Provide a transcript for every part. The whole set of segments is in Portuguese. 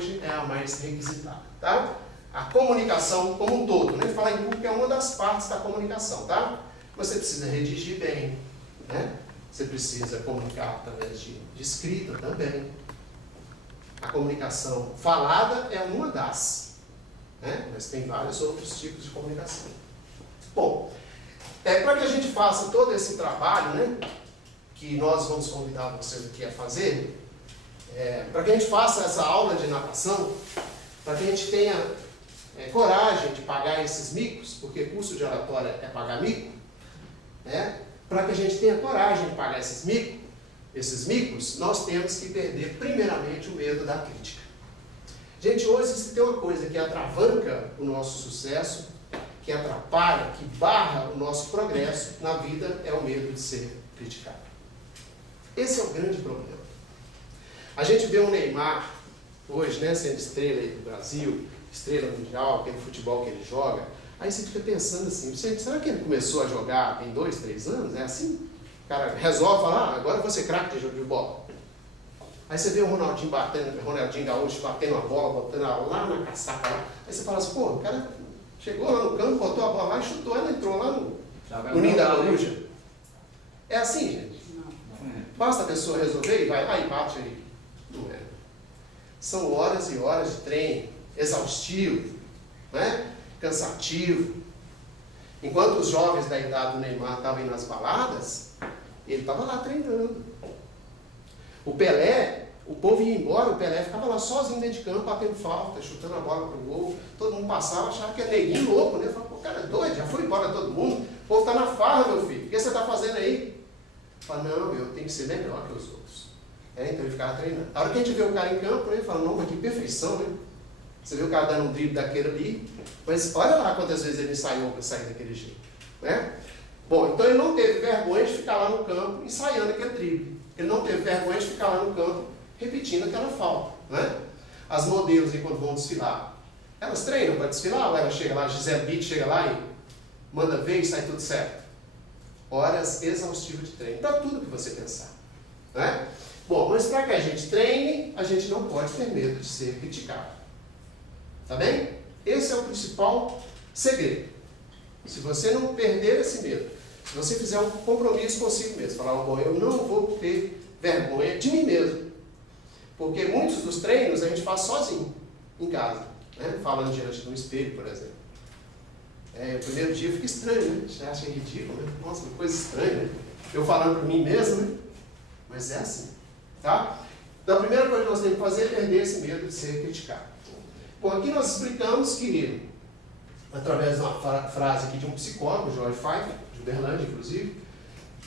hoje é a mais requisitada, tá? A comunicação como um todo, né? Falar em público é uma das partes da comunicação, tá? Você precisa redigir bem, né? Você precisa comunicar através de escrita também. A comunicação falada é uma das, né? Mas tem vários outros tipos de comunicação. Bom, para que a gente faça todo esse trabalho, né? Que nós vamos convidar vocês aqui a fazer, para que a gente faça essa aula de natação, para que a gente tenha coragem de pagar esses micos, porque curso de oratória é pagar mico, né? Para que a gente tenha coragem de pagar esses micos, nós temos que perder primeiramente o medo da crítica. Gente, hoje se tem uma coisa que atravanca o nosso sucesso, que atrapalha, que barra o nosso progresso na vida, é o medo de ser criticado. Esse é o grande problema. A gente vê o Neymar hoje, né, sendo estrela aí do Brasil, estrela mundial, aquele futebol que ele joga. Aí você fica pensando assim, será que ele começou a jogar tem 2, 3 anos? É assim? O cara resolve falar, agora eu vou ser craque de jogo de bola. Aí você vê o Ronaldinho Gaúcho batendo a bola, botando ela lá na caçaca lá. Aí você fala assim, pô, o cara chegou lá no campo, botou a bola lá e chutou, ela entrou lá no ninho da coruja. É assim, gente? Basta a pessoa resolver e vai lá e bate aí. Não é. São horas e horas de treino, exaustivo, né? Cansativo. Enquanto os jovens da idade do Neymar estavam indo nas baladas, ele estava lá treinando. O Pelé, o povo ia embora, o Pelé ficava lá sozinho dentro de campo, batendo falta, chutando a bola para o gol. Todo mundo passava, achava que é neguinho louco, né? Falava, pô, o cara é doido, já foi embora todo mundo. O povo está na farra, meu filho. O que você está fazendo aí? Fala, não, eu tenho que ser melhor que os outros. Então ele ficava treinando. A hora que a gente vê o cara em campo, né, ele fala, não, mas que perfeição, né? Você vê o cara dando um drible daquele ali, mas olha lá quantas vezes ele ensaiou para sair daquele jeito, né? Bom, então ele não teve vergonha de ficar lá no campo ensaiando aquele drible. Ele não teve vergonha de ficar lá no campo repetindo aquela falta, né? As modelos, enquanto vão desfilar, elas treinam para desfilar ou ela chega lá, Gisele Bündchen chega lá e manda ver e sai tudo certo? Horas exaustivas de treino, para tudo que você pensar, né? Bom, mas para que a gente treine, a gente não pode ter medo de ser criticado. Tá bem? Esse é o principal segredo. Se você não perder esse medo, se você fizer um compromisso consigo mesmo, falar, bom, eu não vou ter vergonha de mim mesmo. Porque muitos dos treinos a gente faz sozinho, em casa, né? Falando diante de um espelho, por exemplo. O primeiro dia fica estranho, né? Você acha ridículo, né? Nossa, uma coisa estranha, né? Eu falando para mim mesmo, né? Mas é assim, tá? Então a primeira coisa que nós temos que fazer é perder esse medo de ser criticado. Bom, aqui nós explicamos que, através de uma frase aqui de um psicólogo, George Pfeiffer, de Uberlândia, inclusive,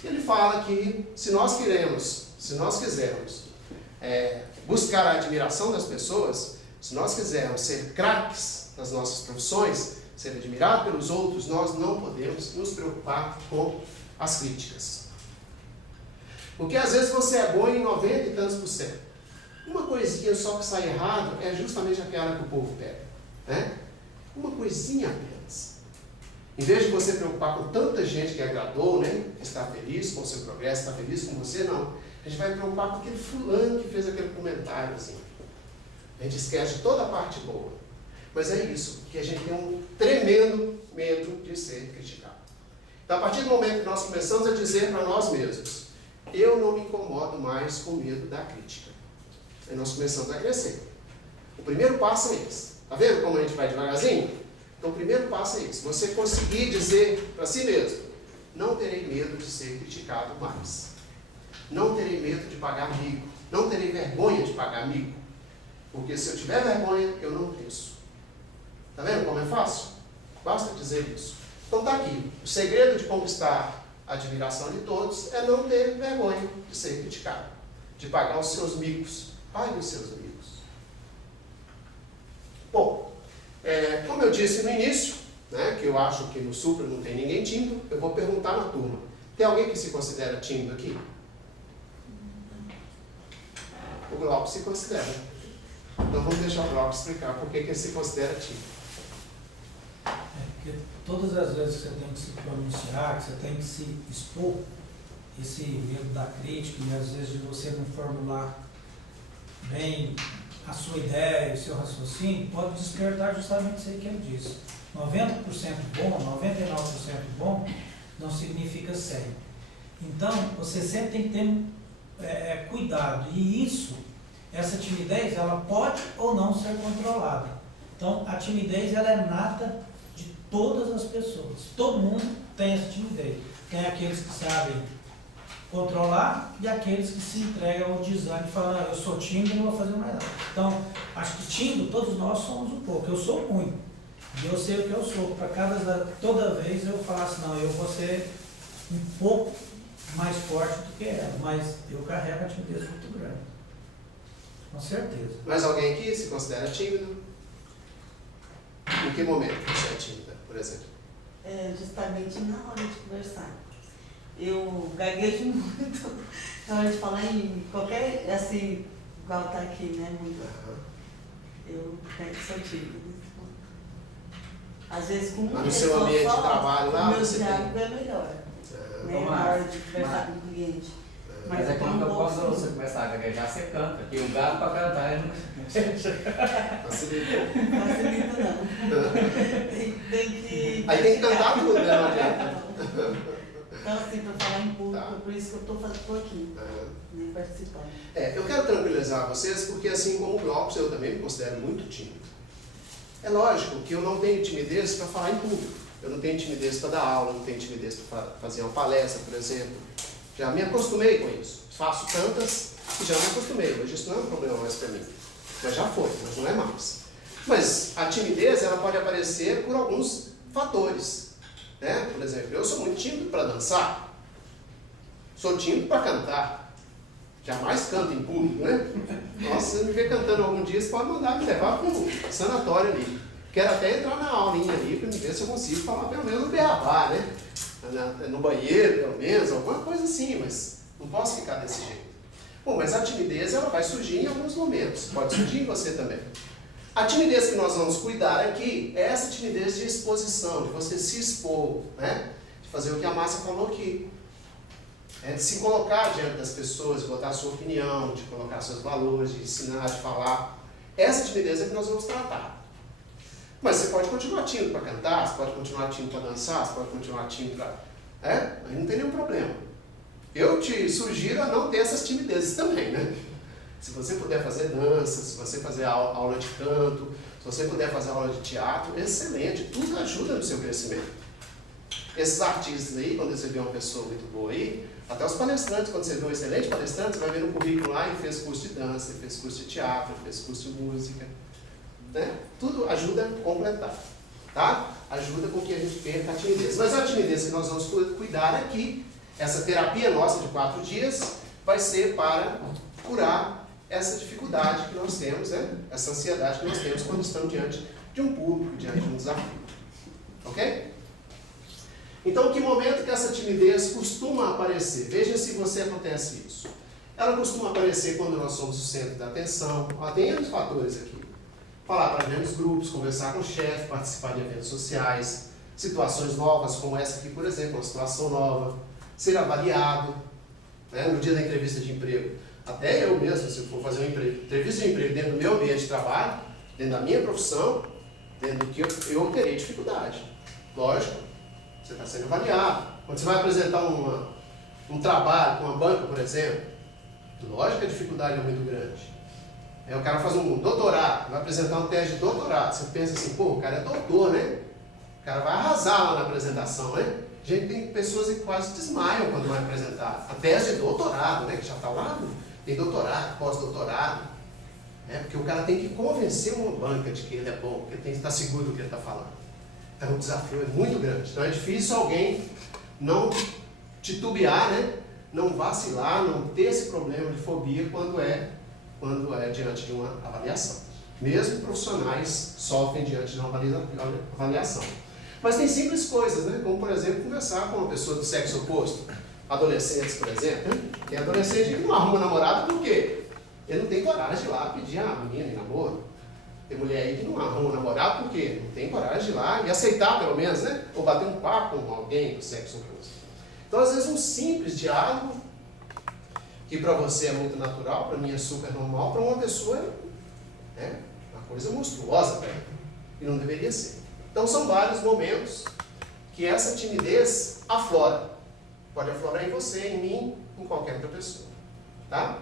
ele fala que se nós quisermos buscar a admiração das pessoas, se nós quisermos ser craques nas nossas profissões, ser admirados pelos outros, nós não podemos nos preocupar com as críticas. Porque às vezes você é bom em 90 e tantos %. Uma coisinha só que sai errado é justamente aquela que o povo pega, né? Uma coisinha apenas. Em vez de você preocupar com tanta gente que agradou, né? Que está feliz com o seu progresso, está feliz com você, não. A gente vai preocupar com aquele fulano que fez aquele comentário assim. A gente esquece de toda a parte boa. Mas é isso, que a gente tem um tremendo medo de ser criticado. Então, a partir do momento que nós começamos a dizer para nós mesmos, eu não me incomodo mais com medo da crítica. Aí nós começamos a crescer. O primeiro passo é esse. Está vendo como a gente vai devagarzinho? Então o primeiro passo é esse. Você conseguir dizer para si mesmo, não terei medo de ser criticado mais. Não terei medo de pagar mico. Não terei vergonha de pagar mico. Porque se eu tiver vergonha, eu não cresço. Está vendo como é fácil? Basta dizer isso. Então está aqui. O segredo de conquistar a admiração de todos é não ter vergonha de ser criticado. De pagar os seus micos. Pague os seus amigos. Bom, como eu disse no início, né, que eu acho que no Supra não tem ninguém tímido, eu vou perguntar na turma. Tem alguém que se considera tímido aqui? O Glauco se considera. Então vamos deixar o Glauco explicar por que ele se considera tímido. Porque todas as vezes que você tem que se pronunciar, que você tem que se expor, esse medo da crítica, e às vezes de você não formular bem a sua ideia, o seu raciocínio, pode despertar justamente isso aí que ele disse. 90% bom, 99% bom, não significa 100%. Então, você sempre tem que ter cuidado. E essa timidez, ela pode ou não ser controlada. Então, a timidez, ela é nata de todas as pessoas. Todo mundo tem essa timidez. Tem aqueles que sabem controlar e aqueles que se entregam ao desânimo e falam, eu sou tímido e não vou fazer mais nada. Então, acho que tímido, todos nós somos um pouco. Eu sou muito. E eu sei o que eu sou. Toda vez eu falo assim, não, eu vou ser um pouco mais forte do que ela, mas eu carrego a timidez muito grande. Com certeza. Mas alguém aqui se considera tímido? Em que momento você é tímida, por exemplo? Justamente na hora de conversar. Eu gaguejo muito na hora de falar em qualquer, assim, igual tá aqui, né? Muito. Eu sou tímida. Às vezes, com uma no seu ambiente de trabalho lá, o meu você diálogo é melhor. Né? Na hora de conversar com o cliente. Mas é como que quando você começar a gaguejar, você canta. Porque o galo para cantar, ele não facilita não. Tem que... Aí tem que cantar tudo, né? Não adianta. Então, assim, para falar em público, por isso que eu estou aqui, nem participando. Eu quero tranquilizar vocês, porque assim como o Glaucus, eu também me considero muito tímido. É lógico que eu não tenho timidez para falar em público. Eu não tenho timidez para dar aula, não tenho timidez para fazer uma palestra, por exemplo. Já me acostumei com isso. Faço tantas e já me acostumei. Hoje isso não é um problema mais para mim. Mas já foi, mas não é mais. Mas a timidez, ela pode aparecer por alguns fatores. Né? Por exemplo, eu sou muito tímido para dançar. Sou tímido para cantar. Jamais canto em público, né? Nossa, se você me ver cantando algum dia, você pode mandar me levar para um sanatório ali. Quero até entrar na aulinha ali para ver se eu consigo falar pelo menos no beabá, né? No banheiro, pelo menos, alguma coisa assim, mas não posso ficar desse jeito. Bom, mas a timidez, ela vai surgir em alguns momentos. Pode surgir em você também. A timidez que nós vamos cuidar aqui é essa timidez de exposição, de você se expor, né? De fazer o que a Márcia falou aqui. De se colocar diante das pessoas, de botar a sua opinião, de colocar seus valores, de ensinar, de falar. Essa timidez é que nós vamos tratar. Mas você pode continuar tímido para cantar, você pode continuar tímido para dançar, você pode continuar tímido para... Aí não tem nenhum problema. Eu te sugiro a não ter essas timidezes também, né? Se você puder fazer dança, se você fazer aula de canto, se você puder fazer aula de teatro, excelente, tudo ajuda no seu crescimento. Esses artistas aí, quando você vê uma pessoa muito boa aí, até os palestrantes, quando você vê um excelente palestrante, você vai ver no currículo lá, ele fez curso de dança, ele fez curso de teatro, ele fez curso de música. Né? Tudo ajuda a completar. Tá? Ajuda com que a gente perca a timidez. Mas a timidez que nós vamos cuidar aqui, essa terapia nossa de 4 dias, vai ser para curar essa dificuldade que nós temos, né? Essa ansiedade que nós temos quando estamos diante de um público, diante de um desafio. Ok? Então, que momento que essa timidez costuma aparecer? Veja se você acontece isso. Ela costuma aparecer quando nós somos o centro da atenção. Tem N fatores aqui. Falar para grandes grupos, conversar com o chefe, participar de eventos sociais, situações novas como essa aqui, por exemplo, uma situação nova, ser avaliado, né, no dia da entrevista de emprego. Até eu mesmo, se eu for fazer uma entrevista de emprego dentro do meu ambiente de trabalho, dentro da minha profissão, dentro do que eu terei dificuldade. Lógico, você está sendo avaliado. Quando você vai apresentar um trabalho com uma banca, por exemplo, lógico que a dificuldade é muito grande. Aí o cara faz um doutorado, vai apresentar um teste de doutorado. Você pensa assim, pô, o cara é doutor, né? O cara vai arrasar lá na apresentação, né? Gente, tem pessoas que quase desmaiam quando vai apresentar. A tese de doutorado, né? Que já está lá, tem doutorado, pós-doutorado. Né? Porque o cara tem que convencer uma banca de que ele é bom, que ele tem que estar seguro do que ele está falando. Então o desafio é muito grande. Então é difícil alguém não titubear, né? Não vacilar, não ter esse problema de fobia quando é diante de uma avaliação. Mesmo profissionais sofrem diante de uma avaliação. Mas tem simples coisas, né? Como, por exemplo, conversar com uma pessoa do sexo oposto. Adolescentes, por exemplo. Tem adolescente que não arruma namorado por quê? Ele não tem coragem de ir lá pedir a menina em namoro. Tem mulher aí que não arruma namorado por quê? Não tem coragem de ir lá e aceitar, pelo menos, né? Ou bater um papo com alguém do sexo oposto. Então, às vezes, um simples diálogo que para você é muito natural, para mim é super normal, para uma pessoa né? Uma coisa monstruosa para ele. E não deveria ser. Então são vários momentos que essa timidez aflora. Pode aflorar em você, em mim, em qualquer outra pessoa. Tá?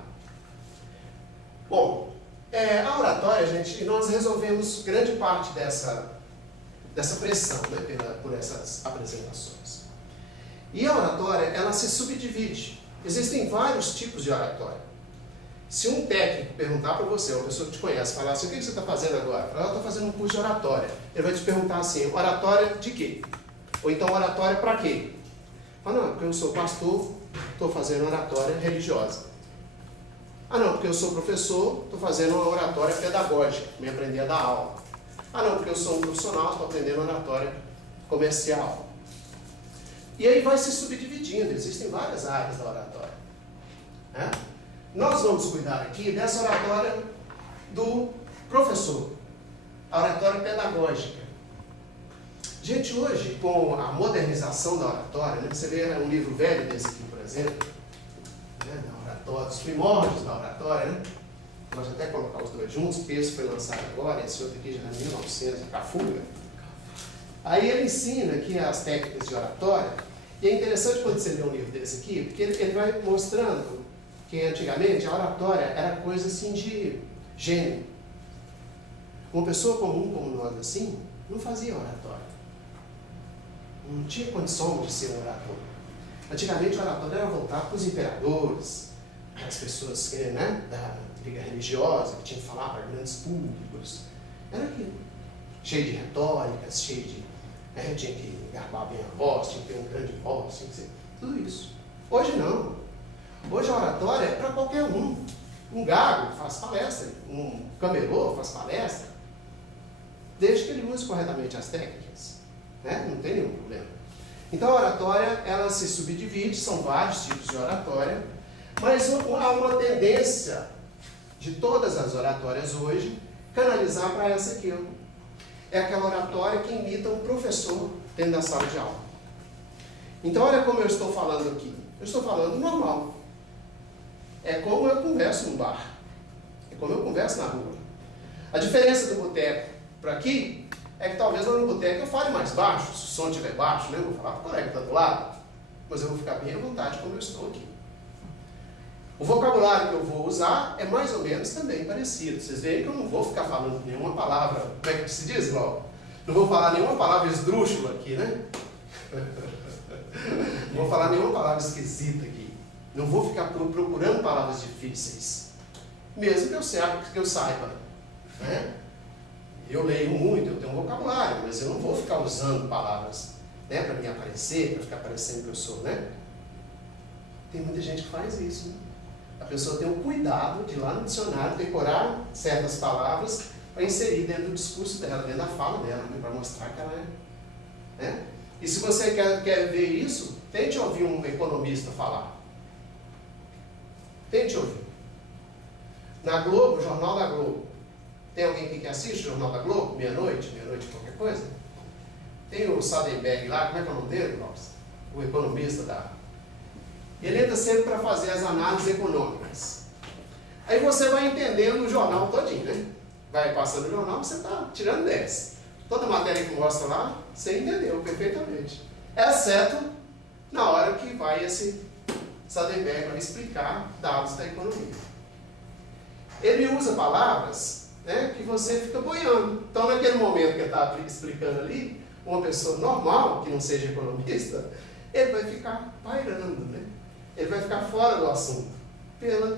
Bom, a oratória, gente, nós resolvemos grande parte dessa pressão, né, por essas apresentações. E a oratória, ela se subdivide. Existem vários tipos de oratória. Se um técnico perguntar para você, uma pessoa que te conhece, falar assim, o que você está fazendo agora? Ela está fazendo um curso de oratória. Ele vai te perguntar assim, oratória de quê? Ou então oratória para quê? Fala, não, porque eu sou pastor, estou fazendo oratória religiosa. Ah, não, porque eu sou professor, estou fazendo uma oratória pedagógica, me aprender a dar aula. Ah, não, porque eu sou um profissional, estou aprendendo oratória comercial. E aí vai se subdividindo, existem várias áreas da oratória. Né? Nós vamos cuidar aqui dessa oratória do professor, a oratória pedagógica. Gente, hoje, com a modernização da oratória, né, você vê um livro velho desse aqui, por exemplo, né, da oratória, dos primórdios da oratória, né? Nós até colocar os dois juntos, porque esse foi lançado agora, esse outro aqui já é 1900, Cafuga. Aí ele ensina aqui as técnicas de oratória, e é interessante quando você lê um livro desse aqui, porque ele vai mostrando que antigamente a oratória era coisa assim de gênio. Uma pessoa comum como nós assim, não fazia oratória. Não tinha condição de ser um orador. Antigamente a oratória era voltada para os imperadores, as pessoas, né, da liga religiosa, que tinham que falar para grandes públicos. Era aquilo. Cheio de retóricas, cheio de... tinha que garbar bem a voz, tinha que ter um grande voz, tinha que ser... Tudo isso. Hoje não. Hoje a oratória é para qualquer um. Um gago faz palestra, um camelô faz palestra, desde que ele use corretamente as técnicas. Né? Não tem nenhum problema. Então a oratória, ela se subdivide, são vários tipos de oratória, mas há uma tendência de todas as oratórias hoje canalizar para essa aqui. É aquela oratória que imita um professor dentro da sala de aula. Então olha como eu estou falando aqui. Eu estou falando normal. É como eu converso no bar. É como eu converso na rua. A diferença do boteco para aqui é que talvez lá no boteco eu fale mais baixo. Se o som estiver baixo, né? Eu vou falar para o colega que está do lado. Mas eu vou ficar bem à vontade como eu estou aqui. O vocabulário que eu vou usar é mais ou menos também parecido. Vocês veem que eu não vou ficar falando nenhuma palavra... Como é que se diz, Glauco? Não vou falar nenhuma palavra esdrúxula aqui, né? Não vou falar nenhuma palavra esquisita aqui. Não vou ficar procurando palavras difíceis. Mesmo que eu saiba. Né? Eu leio muito, eu tenho um vocabulário, mas eu não vou ficar usando palavras, né, para me aparecer, para ficar parecendo que eu sou, né? Tem muita gente que faz isso, né? A pessoa tem o cuidado de ir lá no dicionário decorar certas palavras para inserir dentro do discurso dela, dentro da fala dela, né, para mostrar que ela é. Né? E se você quer ver isso, tente ouvir um economista falar. Tente ouvir. Na Globo, o Jornal da Globo. Tem alguém aqui que assiste o Jornal da Globo? Meia-noite qualquer coisa? Tem o Sadenberg lá, como é que é o nome dele, Clóvis? O economista da... Ele entra sempre para fazer as análises econômicas. Aí você vai entendendo o jornal todinho, né? Vai passando o jornal, você está tirando 10. Toda matéria que mostra lá, você entendeu perfeitamente. Exceto na hora que vai esse Sadenberg para explicar dados da economia. Ele usa palavras, né, que você fica boiando. Então, naquele momento que ele está explicando ali, uma pessoa normal, que não seja economista, ele vai ficar pairando, né? Ele vai ficar fora do assunto, pela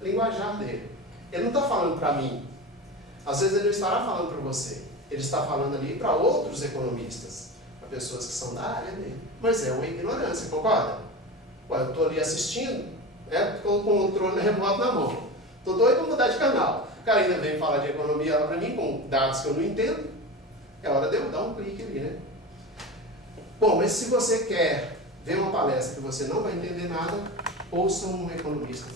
linguajar dele. Ele não está falando para mim. Às vezes ele não estará falando para você. Ele está falando ali para outros economistas, para pessoas que são da área dele. Mas é uma ignorância, concorda? Ué, eu estou ali assistindo, né, estou com o controle remoto na mão. Estou doido para mudar de canal. O cara ainda vem falar de economia lá para mim, com dados que eu não entendo. É hora de eu dar um clique ali, né? Bom, mas se você quer ver uma palestra que você não vai entender nada, ouça um economista.